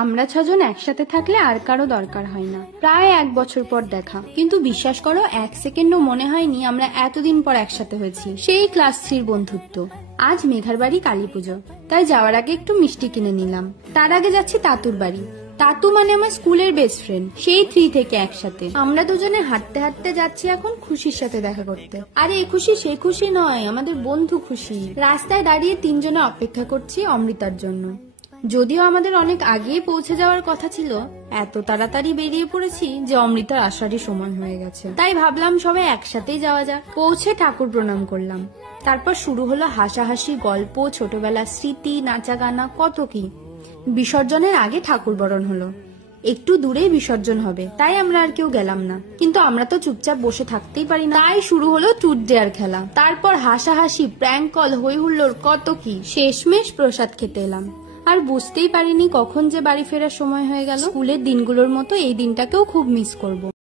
আমরা 6 জন একসাথে থাকলে আর কারো দরকার হয় না। প্রায় 1 বছর পর দেখা, কিন্তু বিশ্বাস করো 1 সেকেন্ডও মনে হয়নি আমরা এতদিন পর একসাথে হয়েছি। সেই ক্লাস 3 বন্ধুত্ব। আজ মেঘার বাড়ি কালী পুজো, তাই যাওয়ার আগে একটু মিষ্টি কিনে নিলাম। তার আগে যাচ্ছি তাতুর বাড়ি। তাতু মানে আমার স্কুলের বেস্ট ফ্রেন্ড, সেই 3 থেকে একসাথে। আমরা দুজনে হাঁটতে হাঁটতে যাচ্ছি এখন খুশির সাথে দেখা করতে। আরে এ খুশি সে খুশি নয়, আমাদের বন্ধু খুশি। রাস্তায় দাঁড়িয়ে 3 জনে অপেক্ষা করছি অমৃতার জন্য। যদিও আমাদের অনেক আগেই পৌঁছে যাওয়ার কথা ছিল, এত তাড়াতাড়ি বেরিয়ে পড়েছি যে অমৃতার আসারই সময় হয়ে গেছে। তাই ভাবলাম সবাই একসাথেই যাওয়া যাক। পৌঁছে ঠাকুর প্রণাম করলাম। তারপর শুরু হলো হাসাহাসি, গল্প, ছোটবেলার স্মৃতি, নাচা গানা, কত কি। বিসর্জনের আগে ঠাকুর বরণ হলো। একটু দূরেই বিসর্জন হবে, তাই আমরা আর কেউ গেলাম না। কিন্তু আমরা তো চুপচাপ বসে থাকতেই পারি না, তাই শুরু হলো ট্রুথ ডেয়ার খেলা। তারপর হাসাহাসি, প্র্যাঙ্ক কল, হই হুল্লোড়, কত কি। শেষমেশ প্রসাদ খেতে এলাম। আর বুঝতেই পারিনি কখন যে বাড়ি ফেরার সময় হয়ে গেল। স্কুলের দিনগুলোর মতো এই দিনটাকেও খুব মিস করব।